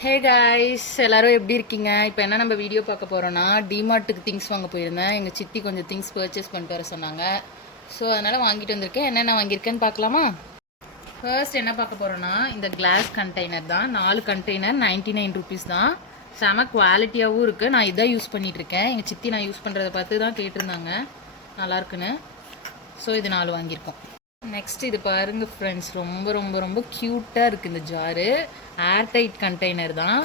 Hey guys, எல்லாரும் எப்படி இருக்கீங்க? இப்போ என்ன நம்ம வீடியோ பார்க்க போகிறோன்னா, டிமார்ட்டுக்கு திங்ஸ் வாங்க போயிருந்தேன். எங்கள் சித்தி கொஞ்சம் திங்ஸ் பர்ச்சேஸ் பண்ணிட்டு வர சொன்னாங்க. ஸோ அதனால் வாங்கிட்டு வந்திருக்கேன். என்னென்ன வாங்கியிருக்கேன்னு பார்க்கலாமா? ஃபர்ஸ்ட் என்ன பார்க்க போகிறோன்னா, இந்த கிளாஸ் கண்டெய்னர் தான். 4 கண்டெய்னர் 99 ருபீஸ் தான். செம குவாலிட்டியாகவும் இருக்குது. நான் இதான் யூஸ் பண்ணிகிட்ருக்கேன். எங்கள் சித்தி நான் யூஸ் பண்ணுறதை பார்த்து தான் கேட்டிருந்தாங்க நல்லாயிருக்குன்னு. ஸோ இது 4 வாங்கியிருக்கோம். நெக்ஸ்ட் இது பாருங்க ஃப்ரெண்ட்ஸ், ரொம்ப ரொம்ப ரொம்ப க்யூட்டாக இருக்குது இந்த ஜாரு. ஏர்டைட் கண்டெய்னர் தான்.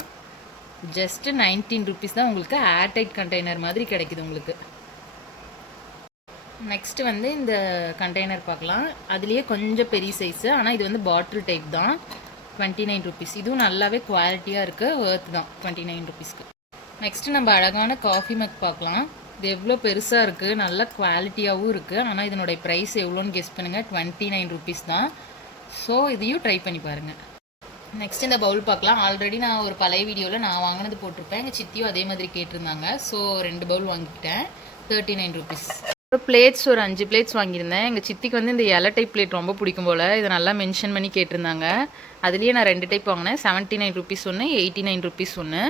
ஜஸ்ட் 19 ருபீஸ் தான். உங்களுக்கு ஏர்டைட் கண்டெய்னர் மாதிரி கிடைக்குது உங்களுக்கு. நெக்ஸ்ட் வந்து இந்த கண்டெய்னர் பார்க்கலாம். அதுலேயே கொஞ்சம் பெரிய சைஸு, ஆனால் இது வந்து பாட்டில் டைப் தான். 29 ருபீஸ். இதுவும் நல்லாவே குவாலிட்டியாக இருக்குது, ஒர்த் தான் 29 ருபீஸ்க்கு. நெக்ஸ்ட்டு நம்ம அழகான காஃபி மக் பார்க்கலாம். இது எவ்வளோ பெருசாக இருக்குது, நல்ல குவாலிட்டியாகவும் இருக்குது. ஆனால் இதனுடைய ப்ரைஸ் எவ்வளோன்னு கெஸ் பண்ணுங்கள். 29 ருபீஸ் தான். ஸோ இதையும் ட்ரை பண்ணி பாருங்கள். நெக்ஸ்ட் இந்த பவுல் பார்க்கலாம். ஆல்ரெடி நான் ஒரு பழைய வீடியோவில் நான் வாங்கினது போட்டிருப்பேன். எங்கள் சித்தியும் அதே மாதிரி கேட்டிருந்தாங்க. ஸோ 2 பவுல் வாங்கிக்கிட்டேன். 39 ருபீஸ். ஒரு பிளேட்ஸ் ஒரு 5 பிளேட்ஸ் வாங்கியிருந்தேன். எங்கள் சித்திக்கு வந்து இந்த இலை டைப் பிளேட் ரொம்ப பிடிக்கும் போல். இதை நல்லா மென்ஷன் பண்ணி கேட்டிருந்தாங்க. அதுலேயே நான் 2 டைப் வாங்கினேன். 79 ருபீஸ் ஒன்று, 89 ருபீஸ் ஒன்று.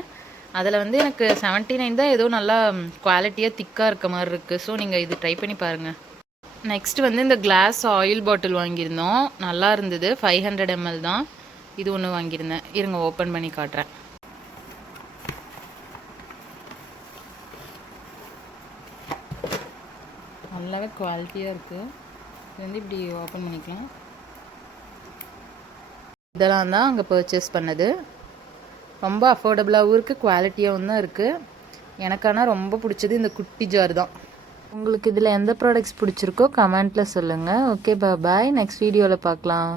அதில் வந்து எனக்கு 79 தான் ஏதோ நல்லா குவாலிட்டியாக திக்காக இருக்க மாதிரி இருக்குது. ஸோ நீங்கள் இது ட்ரை பண்ணி பாருங்கள். நெக்ஸ்ட் வந்து இந்த கிளாஸ் ஆயில் பாட்டில் வாங்கியிருந்தோம். நல்லா இருந்தது. 500 ml தான். இது ஒன்று வாங்கியிருந்தேன். இருங்க ஓப்பன் பண்ணி காட்டுறேன். நல்லாவே குவாலிட்டியாக இருக்குது. இது வந்து இப்படி ஓப்பன் பண்ணிக்கலாம். இதெல்லாம் தான் அங்கே பர்ச்சேஸ் பண்ணது. ரொம்ப அஃபோர்டபுளாகவும் இருக்குது, குவாலிட்டியாகவும் தான் இருக்குது. எனக்கான ரொம்ப பிடிச்சது இந்த குட்டி ஜார் தான். உங்களுக்கு இதில் எந்த ப்ராடக்ட்ஸ் பிடிச்சிருக்கோ கமெண்ட்டில் சொல்லுங்கள். ஓகே, பாய். நெக்ஸ்ட் வீடியோவில் பார்க்கலாம்.